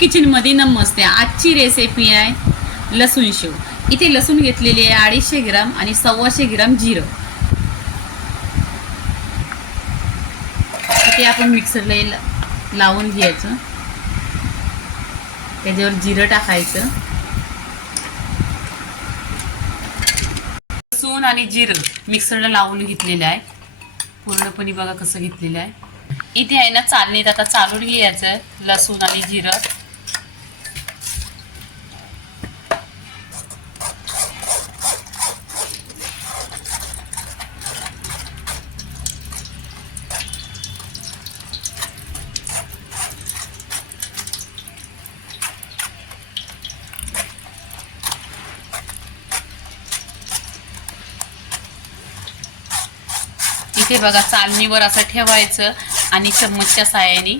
किचनमध्ये नमस्ते. आजची रेसिपी आहे लसूण शेव. इथे लसूण घेतलेली आहे अडीचशे ग्राम आणि सव्वाशे ग्राम जिरं. ते आपण मिक्सरला लावून घ्यायचं. त्याच्यावर जिरं टाकायचं. लसूण आणि जिरं मिक्सरला लावून घेतलेलं आहे. पूर्णपणे बघा कसं घेतलेलं आहे. इथे आहे ना चालणीत आता चालून घ्यायचं लसूण आणि जिरं. हे बघा चालणीवर असं ठेवायचं आणि चम्मचच्या साहाय्याने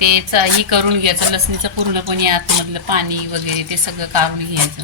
ते च- ही करून घ्यायचं. लसणीचं पूर्णपणे आतमधलं पाणी वगैरे ते सगळं काढून घ्यायचं.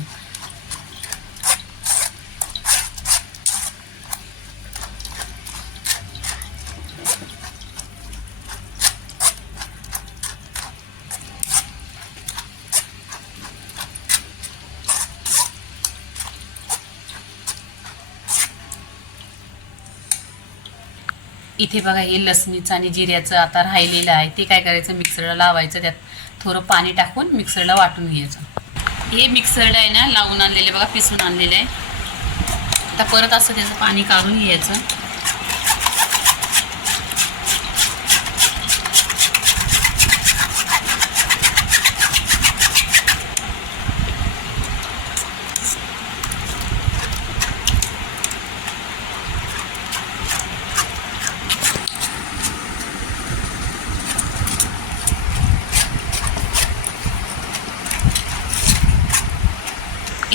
इथे बघा हे लसणीचं आणि जिऱ्याचं आता राहिलेलं आहे. ते काय करायचं? मिक्सरला लावायचं त्यात थोडं पाणी टाकून मिक्सरला वाटून घ्यायचं. हे मिक्सरला आहे ना लावून आणलेले बघा पिसून आणलेलं आहे. आता परत असं त्याचं पाणी काढून घ्यायचं.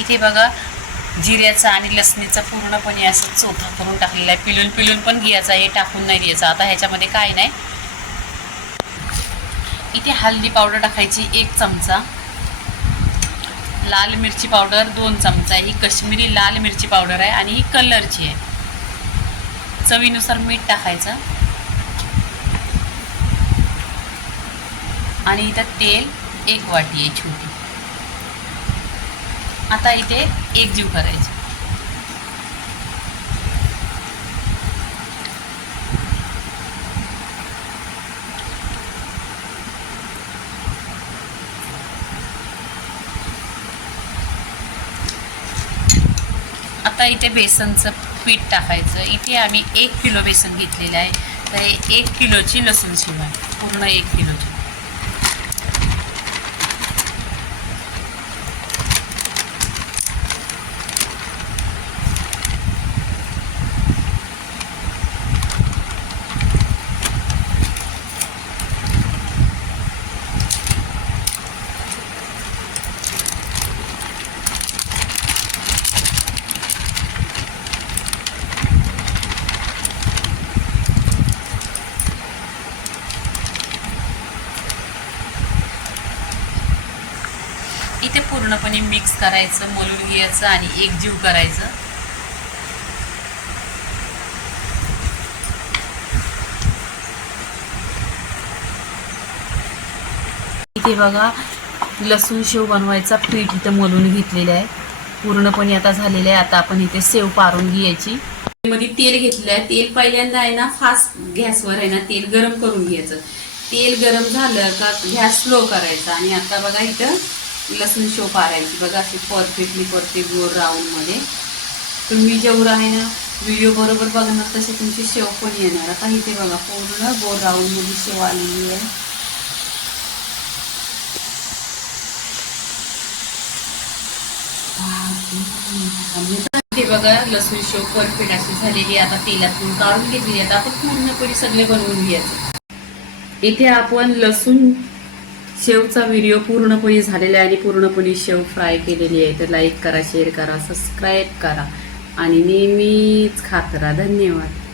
इथे बघा जिऱ्याचा आणि लसणीचा पूर्णपणे असं चोथा करून टाकलेला आहे. पिलून पिलून पण घ्यायचा हे टाकून नाही द्यायचं आता ह्याच्यामध्ये काय नाही. इथे हल्दी पावडर टाकायची एक चमचा. लाल मिरची पावडर दोन चमचा. ही कश्मीरी लाल मिरची पावडर आहे आणि ही कलरची आहे. चवीनुसार मीठ टाकायचं. आणि इथं तेल एक वाटी आहे छोटी. आता इथे एकजीव करायची. आता इथे बेसनचं पीठ टाकायचं. इथे आम्ही एक किलो बेसन घेतलेलं आहे. तर एक किलोची लसूण शिवाय. पूर्ण एक किलोची. इथे पूर्णपणे मिक्स करायचं मलून घ्यायचं आणि एकजीव करायचं. इथे बघा लसूण शेव बनवायचा पीठ इथं मलून घेतलेलं आहे. पूर्णपणे आता झालेलं आहे. आता आपण इथे सेव पारून घ्यायची. मध्ये तेल घेतलेलं आहे. तेल पहिल्यांदा आहे ना फास्ट गॅसवर आहे ना तेल गरम करून घ्यायचं. तेल गरम झालं का गॅस स्लो करायचा. आणि आता बघा इथं लसूण शेव पारायची बघा अशी परफेक्टली पडते गोर राऊंडमध्ये तुम्ही जेवढं आहे ना व्हिडिओ बरोबर बघणार तसे तुमची शेव पण येणार. आता इथे बघा पूर्ण गोर राऊंडमध्ये शेव आलेली आहे. ते बघा लसूण शेव परफेक्ट अशी झालेली आता तेलातून काढून घेतली आता आपण पूर्णपणे सगळे बनवून घ्यायचं. इथे आपण लसूण शेवचा व्हिडिओ पूर्णपणे झालेला आहे आणि पूर्णपणे शेव फ्राय केलेली आहे. तर लाईक करा शेअर करा सबस्क्राईब करा. आणि नेहमीच खात राहा. धन्यवाद.